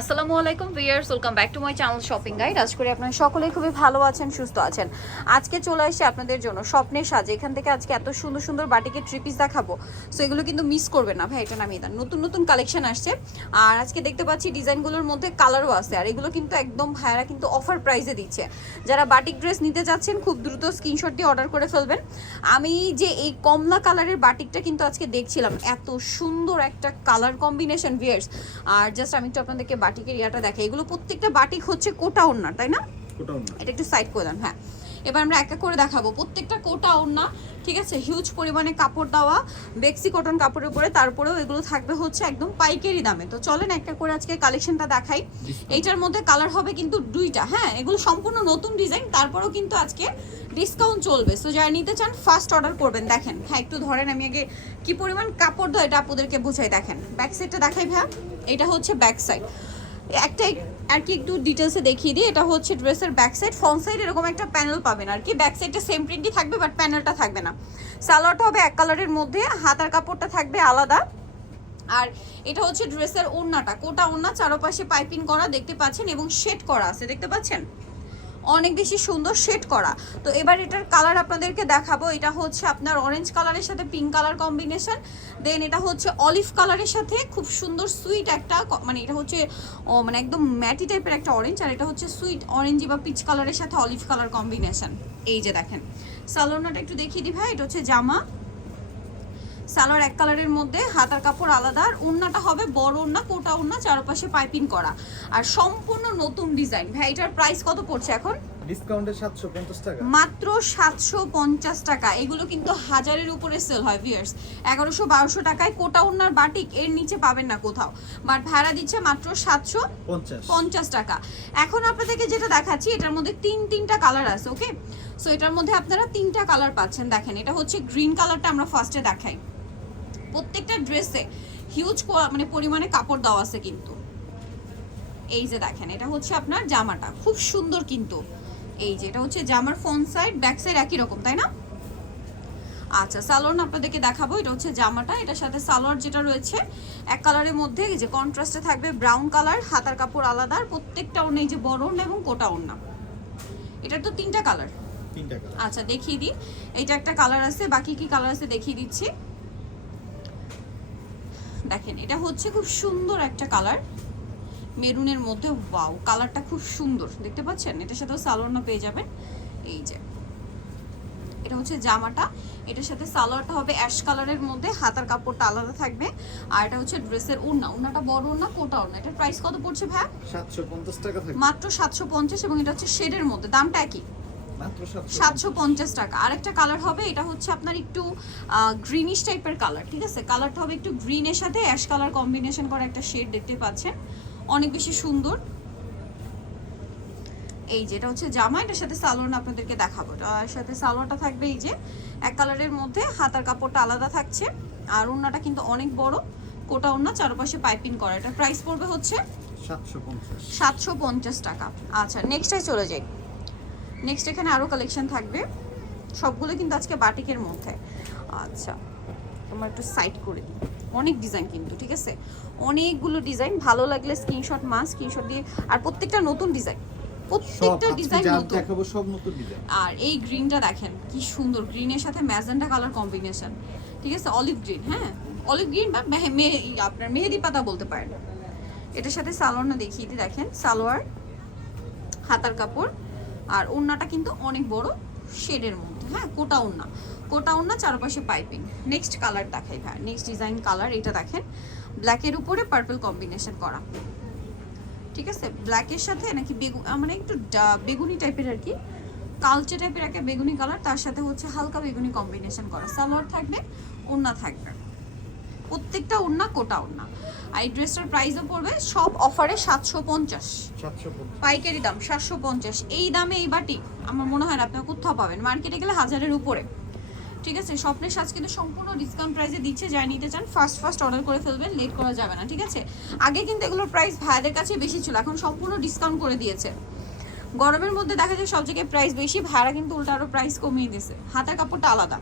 আসসালামু আলাইকুম viewers welcome back to my channel shopping guide. আজ করে আপনারা সকলেই খুবই ভালো আছেন, সুস্থ আছেন। আজকে চলে আসছে আপনাদের জন্য স্বপ্নের সাজে। এখান থেকে আজকে এত সুন্দর সুন্দর বাটিকের ট্রিপিস দেখাবো। সো এগুলো কিন্তু মিস করবে না ভাই, এটা নামিয়ে দেন। নতুন নতুন কালেকশন আসছে। আর আজকে দেখতে পাচ্ছি ডিজাইনগুলোর মধ্যে কালারও আছে। আর এগুলো কিন্তু একদম ভাইয়ারা কিন্তু অফার প্রাইসে দিচ্ছে। যারা বাটিক ড্রেস নিতে যাচ্ছেন খুব দ্রুত স্ক্রিনশট দিয়ে অর্ডার করে ফেলবেন। আমি যে এই কমলা কালারের বাটিকটা কিন্তু আজকে দেখছিলাম। এত সুন্দর একটা কালার কম্বিনেশন ভিয়ার্স আর জাস্ট আমি একটু আপনাদেরকে বাটিকের ইয়াটা দেখাই এগুলো প্রত্যেকটা বাটিক হচ্ছে কোটা ওড়না তাই না? এটা একটু সাইড করে দেন হ্যাঁ। এবার আমরা এক এক করে দেখাবো। প্রত্যেকটা কোটা ওড়না ঠিক আছে? হিউজ পরিমাণে কাপড় দেওয়া বেক্সি কটন কাপড়ের উপরে তারপরেও এগুলো থাকবে হচ্ছে একদম পাইকারি দামে। তো চলেন একটা করে আজকে কালেকশনটা দেখাই। এইটার মধ্যে কালার হবে কিন্তু দুইটা হ্যাঁ? এগুলো সম্পূর্ণ নতুন ডিজাইন তারপরেও কিন্তু আজকে ডিসকাউন্ট চলবে। সো যারা নিতে চান ফার্স্ট অর্ডার করবেন। দেখেন হ্যাঁ একটু ধরেন আমি আগে কি পরিমাণ কাপড় দেয় এটা আপনাদেরকে বুঝাই। দেখেন ব্যাক সাইডটা দেখাই ভাইয়া। এটা হচ্ছে ব্যাক সাইড একটা আর কি একটু ডিটেলসে দেখিয়ে দিই। এটা হচ্ছে ড্রেসের ব্যাক সাইড ফ্রন্ট সাইড এরকম একটা প্যানেল পাবেন আর কি। ব্যাক সাইডটা সেম প্রিন্টই থাকবে বাট প্যানেলটা থাকবে না। সালোয়ারটা হবে এক কালারের মধ্যে। হাতার কাপড়টা থাকবে আলাদা। আর এটা হচ্ছে ড্রেসের ওড়নাটা। কোটা ওড়না, চারপাশে পাইপিং করা, দেখতে পাচ্ছেন, এবং শেড করা আছে। দেখতে পাচ্ছেন? অনেক বেশি সুন্দর শেড করা। তো এবার এটার কালার আপনাদেরকে দেখাবো। এটা হচ্ছে আপনার অরেঞ্জ কালারের সাথে পিঙ্ক কালার কম্বিনেশন দেন এটা হচ্ছে অলিভ কালারের সাথে খুব সুন্দর সুইট একটা মানে এটা হচ্ছে মানে একদম ম্যাটি টাইপের একটা অরেঞ্জ আর এটা হচ্ছে সুইট অরেঞ্জ বা পিচ কালারের সাথে অলিভ কালার কম্বিনেশন এই যে দেখেন। সালোনাটা একটু দেখিয়ে দিই ভাই, এটা হচ্ছে জামা। সালোয়ার এক কালারের মধ্যে হাতার কাপড় আলাদা আর ওড়নাটা হবে বড় ওড়না কোটা ওড়না চারপাশে পাইপিং করা। আর সম্পূর্ণ নতুন ডিজাইন। ভাই এটার প্রাইস কত পড়ছে এখন? ডিসকাউন্টে সাতশো পঞ্চাশ টাকা। মাত্র সাতশো পঞ্চাশ টাকা। এগুলো কিন্তু হাজারের উপরে সেল হয় ভিয়ার্স এগারোশো বারোশো টাকায় কোটা ওড়নার বাটিক এর নিচে পাবেন না কোথাও। বাট ভাড়া দিচ্ছে মাত্র সাতশো পঞ্চাশ। পঞ্চাশ। টাকা। এখন আপনাদেরকে যেটা দেখাচ্ছি এটার মধ্যে তিন তিনটা কালার আছে ওকে সো এটার মধ্যে আপনারা তিনটা কালার পাচ্ছেন। দেখেন এটা হচ্ছে গ্রিন কালারটা আমরা ফার্স্টে দেখাই। প্রত্যেকটা ড্রেসে হিউজ মানে পরিমাণে কাপড় দেওয়া আছে কিন্তু। এই যে দেখেন এটা হচ্ছে আপনার জামাটা। খুব সুন্দর কিন্তু। এই যে এটা হচ্ছে জামার ফ্রন্ট সাইড ব্যাক সাইড একই রকম তাই না? আচ্ছা সালোয়ার আপনাদেরকে দেখাবো। এটা হচ্ছে জামাটা। এটার সাথে সালোয়ার যেটা রয়েছে এক কালারের মধ্যে যে কন্ট্রাস্টে থাকবে ব্রাউন কালার হাতার কাপড় আলাদা আর প্রত্যেকটা ওড়না এই যে বড় ওড়না এবং কোটা ওড়না। এটার তো তিনটা কালার আচ্ছা দেখিয়ে দিই। এইটা একটা কালার আছে বাকি কি কালার আছে দেখিয়ে দিচ্ছি। দেখেন এটা হচ্ছে খুব সুন্দর একটা কালার মেরুনের মধ্যে ওয়াও কালারটা খুব সুন্দর। দেখতে পাচ্ছেন? এটার সাথেও সালোয়ারটা পেয়ে যাবেন। এই যে এটা হচ্ছে জামাটা। এটার সাথে সালোয়ারটা হবে অ্যাশ কালারের মধ্যে। হাতার কাপড়টা আলাদা থাকবে। আর এটা হচ্ছে ড্রেসের ওড়না। ওড়নাটা বড় ওড়না কোটা ওড়না। এটার প্রাইস কত পড়ছে ভাই সাতশো পঞ্চাশ টাকা থাকে মাত্র সাতশো পঞ্চাশ এবং এটা হচ্ছে শেডের মধ্যে। দামটা একই? সাতশো পঞ্চাশ টাকা। আরেকটা কালার হবে এটা হচ্ছে আপনার একটু গ্রিনিশ টাইপের কালার ঠিক আছে? কালারটা হবে একটু গ্রিনের সাথে অ্যাশ কালার কম্বিনেশন করা একটা শেড দেখতে পাচ্ছেন। অনেক বেশি সুন্দর। এই যে এটা হচ্ছে জামা এটার সাথে সালোয়ার আপনাদেরকে দেখাবো। এটার সাথে সালোয়ারটা থাকবে এই যে এক কালারের মধ্যে হাতার কাপড়টা আলাদা থাকছে। আর ওড়নাটা কিন্তু অনেক বড় কোটা ওড়না চারপাশে পাইপিং করা। এটা প্রাইস পড়বে হচ্ছে সাতশো পঞ্চাশ। টাকা। আচ্ছা নেক্সটে চলে যাই। নেক্সট এখানে আরও কালেকশন থাকবে। সবগুলো কিন্তু আজকে বাটিকের মধ্যে। আচ্ছা তোমার একটু সাইড করে দিই। অনেক ডিজাইন কিন্তু ঠিক আছে? অনেকগুলো ডিজাইন ভালো লাগলে স্ক্রিনশট মাস স্ক্রিনশট দিয়ে। আর প্রত্যেকটা নতুন ডিজাইন প্রত্যেকটা ডিজাইন নতুন। দেখাবো সব নতুন ডিজাইন আর এই গ্রিনটা দেখেন কি সুন্দর। গ্রিনের সাথে ম্যাজেন্টা কালার কম্বিনেশন ঠিক আছে? অলিভ গ্রিন হ্যাঁ? অলিভ গ্রিন বা মেহে- মে- আপনার মেহেদি পাতা বলতে পারেন। এটার সাথে সালোয়ারটা দেখিয়ে দিই দেখেন? সালোয়ার হাতার কাপড় আর ওড়নাটা কিন্তু অনেক বড় শেডের মধ্যে হ্যাঁ কোটা ওড়না কোটা ওড়না চারপাশে পাইপিং। নেক্সট কালার দেখাই ভাই। নেক্সট ডিজাইন কালার এটা দেখেন। ব্ল্যাকের উপরে পার্পল কম্বিনেশন করা। ঠিক আছে? ব্ল্যাকের সাথে নাকি বেগুন মানে একটু বেগুনি টাইপের আর কি। কালচে টাইপের একটা বেগুনি কালার তার সাথে হচ্ছে হালকা বেগুনি কম্বিনেশন করা। সালোয়ার থাকবে ওড়না থাকবে। প্রত্যেকটা ওড়না কোটা ওড়না আর এই ড্রেসটার প্রাইসও পড়বে সব অফারে সাতশো পঞ্চাশ। পাইকারি দাম সাতশো পঞ্চাশ। এই দামে এই বাটি আমার মনে হয় না আপনার কোথাও পাবেন। মার্কেটে গেলে হাজারের উপরে। ঠিক আছে? স্বপ্নের সাজ কিন্তু সম্পূর্ণ ডিসকাউন্ট প্রাইসে দিচ্ছে যাই নিতে চান ফার্স্ট ফার্স্ট অর্ডার করে ফেলবেন লেট করা যাবে না ঠিক আছে? আগে কিন্তু এগুলোর প্রাইস ভাইদের কাছে বেশি ছিল এখন সম্পূর্ণ ডিসকাউন্ট করে দিয়েছে। গরমের মধ্যে দেখা যায় সব জায়গায় প্রাইস বেশি ভাড়া কিন্তু উল্টা আরও প্রাইস কমিয়ে দিয়েছে। হাতের কাপড়টা আলাদা।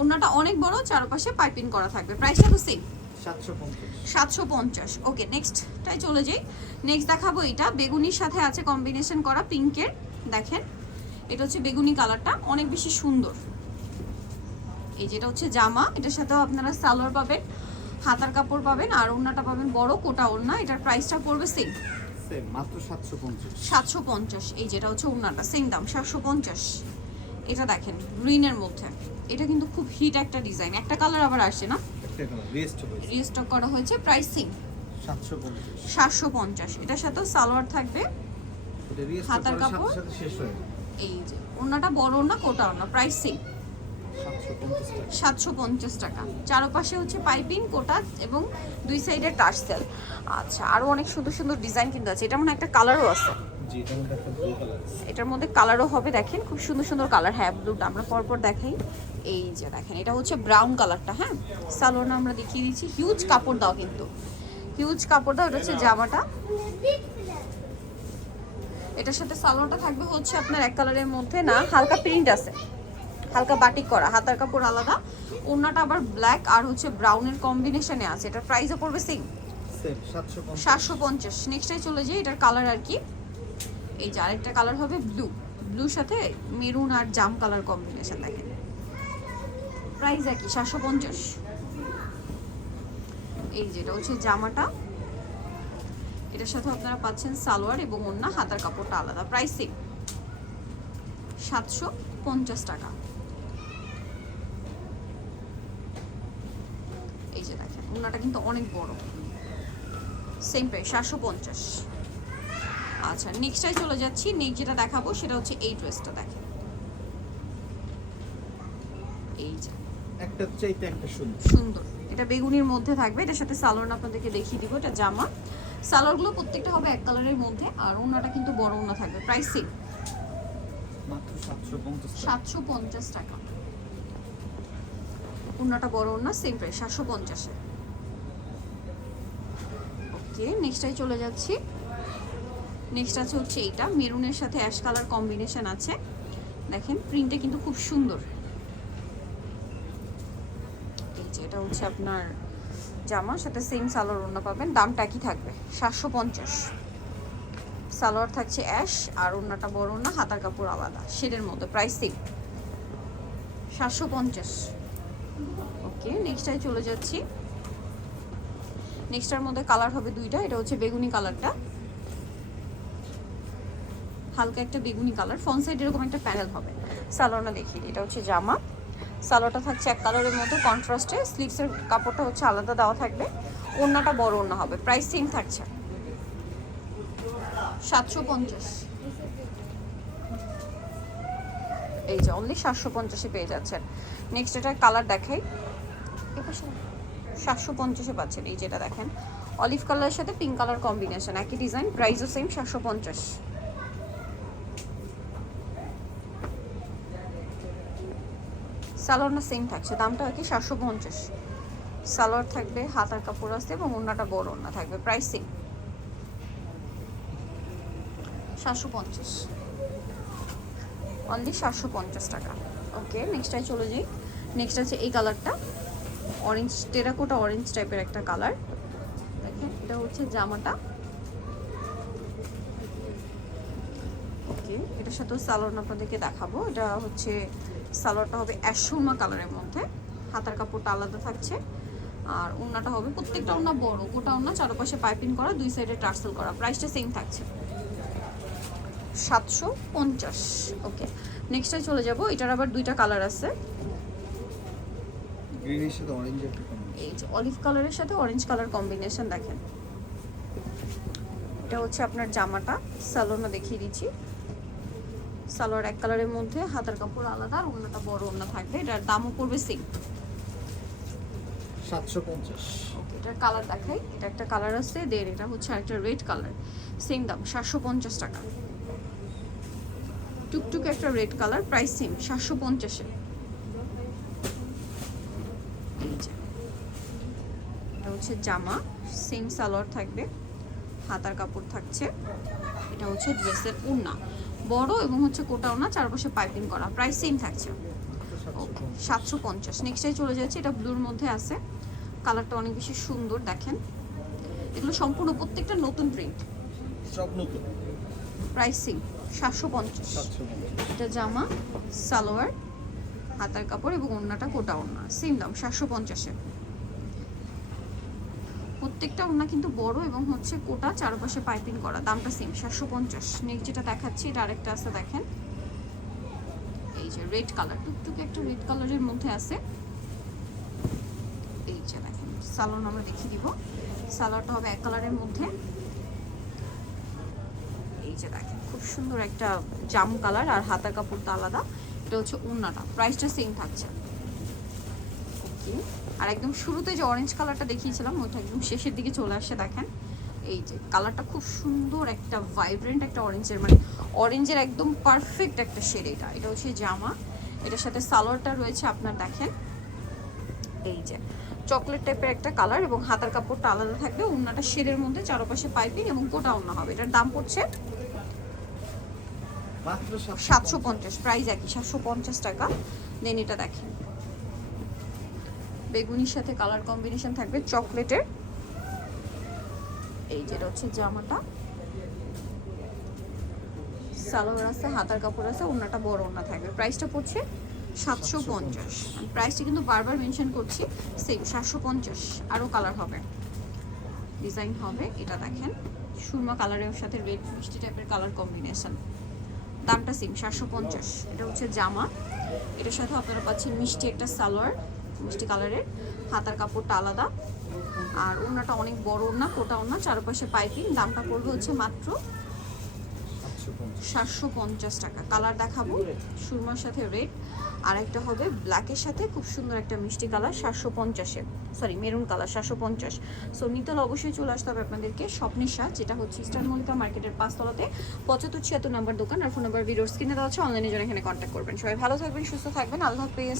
অন্যটা অনেক বড় চারপাশে পাইপিং করা থাকবে। প্রাইসটা তো সেম সাতশো পঞ্চাশ। ওকে নেক্সটটাই চলে যাই। নেক্সট দেখাবো এটা বেগুনির সাথে আছে কম্বিনেশন করা পিঙ্কের। দেখেন এটা হচ্ছে বেগুনি কালারটা। অনেক বেশি সুন্দর। এই যেটা হচ্ছে জামা এটার সাথেও আপনারা সালোয়ার পাবেন হাতার কাপড় পাবেন আর ওড়নাটা পাবেন বড় কোটা ওড়না। এটার প্রাইসটা পড়বে সেম মাত্র সাতশো পঞ্চাশ। সাতশো পঞ্চাশ। এই যেটা হচ্ছে ওড়নাটা সেম দাম সাতশো পঞ্চাশ। এটা দেখেন গ্রিনের মধ্যে। এটা কিন্তু খুব হিট একটা ডিজাইন একটা কালার আবার আসছে না? রিস্টক করা হয়েছে প্রাইস সেম সাতশো পঞ্চাশ। সাতশো পঞ্চাশ। এটার সাথেও সালোয়ার থাকবে। হাতার কাপড়? শেষ হয়ে এই যে ওড়নাটা বড় ওড়না কোটা ওড়না প্রাইস সেম সাতশো পঞ্চাশ টাকা। সাতশো চারপাশে হচ্ছে পাইপিং কোটা এবং দুই সাইডে টার্সেল আচ্ছা আরও অনেক সুন্দর সুন্দর ডিজাইন কিন্তু আছে। এটা মনে একটা কালারও আছে। এটার মধ্যে কালারও হবে দেখেন। খুব সুন্দর সুন্দর কালার হ্যাঁ ব্লুটা আমরা পরপর দেখাই। এই যে দেখেন এটা হচ্ছে ব্রাউন কালারটা হ্যাঁ? সালোয়ারটা আমরা দেখিয়ে দিচ্ছি হিউজ কাপড় দাও কিন্তু। হিউজ কাপড় দাও এটা হচ্ছে জামাটা। এটার সাথে সালোয়ারটা থাকবে হচ্ছে আপনার এক কালারের মধ্যে না হালকা প্রিন্ট আছে। হালকা বাটিক করা হাতার কাপড় আলাদা। ওড়নাটা আবার ব্ল্যাক আর হচ্ছে ব্রাউনের কম্বিনেশনে আছে। এটার প্রাইসও পড়বে সেম সেম সাতশো পঞ্চাশ। সাতশো পঞ্চাশ। নেক্সটাই চলে যাই এটার কালার আর কি। এই যে আরেকটা কালার হবে ব্লু ব্লুর সাথে মেরুন আর জাম কালার কম্বিনেশন দেখেন। প্রাইস একই, সাতশো পঞ্চাশ। এই যেটা হচ্ছে জামাটা। এটার সাথে আপনারা পাচ্ছেন সালোয়ার এবং অন্য হাতার কাপড়টা আলাদা। প্রাইস সেম সাতশো পঞ্চাশ টাকা। এই যে দেখেন ওনাটা কিন্তু অনেক বড়। সেম প্রাইস সাতশো পঞ্চাশ। আচ্ছা নেক্সটটাই চলে যাচ্ছি। নেক্সট যেটা দেখাবো, সেটা হচ্ছে এই ড্রেসটা দেখেন। এই যে। একটা চাইতে একটা সুন্দর। সুন্দর। এটা বেগুনির মধ্যে থাকবে। এটার সাথে সালোয়ার আপনাদেরকে দেখিয়ে দিব এটা জামা। সালোয়ারগুলো প্রত্যেকটা হবে এক কালারের মধ্যে আর ওনাটা কিন্তু বড় ওনা থাকবে। প্রাইস সেম মাত্র টাকা। ওনাটা বড় ওনা সেম প্রাইস ওকে চলে যাচ্ছি। নেক্সট আছে হচ্ছে এইটা। মেরুনের সাথে অ্যাশ কালার কম্বিনেশন আছে। দেখেন প্রিন্টটা কিন্তু খুব সুন্দর এই যে এটা হচ্ছে আপনার জামার সাথে সেম সালোয়ার ওড়না পাবেন। দামটা কি থাকবে, সাতশো পঞ্চাশ। সালোয়ার থাকছে অ্যাশ আর ওড়নাটা বড় ওড়না, হাতার কাপড় আলাদা শেডের মধ্যে প্রাইস সেম সাতশো পঞ্চাশ। ওকে নেক্সটায় চলে যাচ্ছি। নেক্সটার মধ্যে কালার হবে দুইটা, এটা হচ্ছে বেগুনি কালারটা হালকা একটা বেগুনি কালার ফ্রন্ট সাইড এরকম একটা প্যানেল হবে। সালোয়ারটা দেখিয়ে। এটা হচ্ছে জামা। সালোয়ারটা থাকছে এক কালারের মতো কন্ট্রাস্টে স্লিভসের কাপড়টা হচ্ছে আলাদা দেওয়া থাকবে। ওড়নাটা বড় ওড়না হবে। প্রাইস সেম থাকছে। সাতশো পঞ্চাশ। এই যে অনলি সাতশো পঞ্চাশে পেয়ে যাচ্ছেন। নেক্সট এটার কালার দেখাই। সাতশো পঞ্চাশে পাচ্ছেন। এই যেটা দেখেন। অলিভ কালারের সাথে পিঙ্ক কালার কম্বিনেশন একই ডিজাইন প্রাইসও সেম সাতশো পঞ্চাশ। সালোয়ারটা সেম থাকছে, দামটা কি সাতশো পঞ্চাশ। সালোয়ার থাকবে, হাতার কাপড় আছে এবং ওড়নাটা বড় ওড়না থাকবে প্রাইস সেম সাতশো পঞ্চাশ। অনলি সাতশো পঞ্চাশ টাকা। ওকে নেক্সটটাই চলে যাই। নেক্সট আছে এই কালারটা অরেঞ্জ টেরাকোটা অরেঞ্জ টাইপের একটা কালার দেখেন, এটা হচ্ছে জামাটা। ওকে এটার সাথেও সালোয়ার আপনাদেরকে দেখাবো। এটা হচ্ছে সালোয়ারটা হবে অ্যাশুমা কালারের মধ্যে। হাতার কাপড়টা আলাদা থাকছে। আর ওড়নাটা হবে প্রত্যেকটা ওড়না বড়। গোটা ওড়না চারপাশে পাইপিং করা দুই সাইডে টার্সেল করা। প্রাইসটা সেম থাকছে। সাতশো পঞ্চাশ। ওকে। নেক্সটে চলে যাব। এটার আবার দুইটা কালার আছে। এই যে অলিভ কালারের সাথে অরেঞ্জ কালার কম্বিনেশন দেখেন। এটা হচ্ছে আপনার জামাটা। সালোনা দেখিয়ে দিচ্ছি। সালোয়ার এক কালারের মধ্যে হাতার কাপড় আলাদা আর অন্যটা বড় অন্য থাকবে। এটার দামও পড়বে সেম সাতশো পঞ্চাশ। এটার কালার দেখাই। এটা একটা কালার আছে দেন এটা হচ্ছে একটা রেড কালার সেম দাম সাতশো পঞ্চাশ টাকা। টুকটুক একটা রেড কালার প্রাইস সেম সাতশো পঞ্চাশে। এটা হচ্ছে জামা সেম সালোয়ার থাকবে। হাতার কাপড় থাকছে। এটা হচ্ছে ড্রেসের ওড়না। বড় এবং হচ্ছে কোটা ওড়না চারপাশে পাইপিং করা প্রাইস সেম থাকছে। সাতশো ওকে পঞ্চাশ। সাতশো পঞ্চাশ নেক্সটে চলে যাচ্ছে এটা ব্লুর মধ্যে আছে। কালারটা অনেক বেশি সুন্দর দেখেন। এগুলো সম্পূর্ণ প্রত্যেকটা নতুন প্রিন্ট সব নতুন। প্রাইসিং সাতশো পঞ্চাশ। এটা জামা সালোয়ার হাতার কাপড় এবং ওড়নাটা কোটা ওড়না সেম দাম সাতশো পঞ্চাশে। প্রত্যেকটা ওনা কিন্তু বড় এবং হচ্ছে কোটা চারপাশে পাইপিং করা, দামটা সেম সাতশো পঞ্চাশ। নেক্সট যেটা দেখাচ্ছি, এটা আরেকটা আছে, দেখেন। এই যে রেড কালার টুকটুকে একটা রেড কালারের মধ্যে আছে। এই যে দেখেন সালোয়ার আমরা দেখিয়ে দিব। সালোয়ারটা হবে এক কালারের মধ্যে। এই যে দেখেন, খুব সুন্দর একটা জাম কালার আর হাতার কাপড়টা আলাদা। এটা হচ্ছে উন্নাটা প্রাইসটা সেম থাকছে। ওকে আর একদম শুরুতে যে অরেঞ্জ কালারটা দেখিয়েছিলাম ওটা একদম শেষের দিকে চলে আসে দেখেন। এই যে কালারটা খুব সুন্দর একটা ভাইব্রেন্ট একটা অরেঞ্জের মানে অরেঞ্জের একদম পারফেক্ট একটা শেড এটা। এটা হচ্ছে জামা। এটার সাথে সালোয়ারটা রয়েছে আপনার দেখেন। এই যে চকলেট টাইপের একটা কালার এবং হাতার কাপড়টা আলাদা থাকবে। উন্নাটা শেডের মধ্যে চারপাশে পাইপিং এবং কোটা উন্না হবে। এটার দাম পড়ছে সাতশো পঞ্চাশ। প্রাইস একই সাতশো পঞ্চাশ টাকা। দেন এটা দেখেন। বেগুনির সাথে কালার কম্বিনেশন থাকবে চকলেটের। এই যেটা হচ্ছে জামাটা। সালোয়ার আছে হাতার কাপড় আছে ওনাটা বড় ওনা থাকবে। প্রাইসটা পড়ছে সাতশো পঞ্চাশ। প্রাইসটা কিন্তু বারবার মেনশন করছি সেম সাতশো পঞ্চাশ। আরও কালার হবে। ডিজাইন হবে এটা দেখেন। সুরমা কালারের সাথে রেড মিষ্টি টাইপের কালার কম্বিনেশন দামটা সেম সাতশো পঞ্চাশ। এটা হচ্ছে জামা। এটার সাথে আপনারা পাচ্ছেন মিষ্টি একটা সালোয়ার। মিষ্টি কালারের। হাতার কাপড়টা আলাদা। আর ওড়নাটা অনেক বড় ওড়না কোটা ওড়না, চারপাশে পাইপিং। দামটা পড়বে হচ্ছে মাত্র সাতশো পঞ্চাশ টাকা। কালার দেখাবো, সুরমার সাথে রেড। আর একটা হবে ব্ল্যাকের সাথে খুব সুন্দর একটা মিষ্টি কালার, সাতশো পঞ্চাশে। সরি মেরুন কালার, সাতশো পঞ্চাশ। সো নিতল অবশ্যই চলে আসতে হবে আপনাদেরকে স্বপ্নের সাথ যেটা হচ্ছে ইস্টার্ন মল্লিকা মার্কেটের পাঁচতলাতে। পঁচাত্তর ছিয়াত্তর নাম্বার দোকান আর ফোন নাম্বার ভিডিওর স্ক্রিনে দেওয়া আছে অনলাইনে জন্য এখানে কন্ট্যাক্ট করবেন। সবাই ভালো থাকবেন, সুস্থ থাকবেন। আল্লাহ হাফেজ।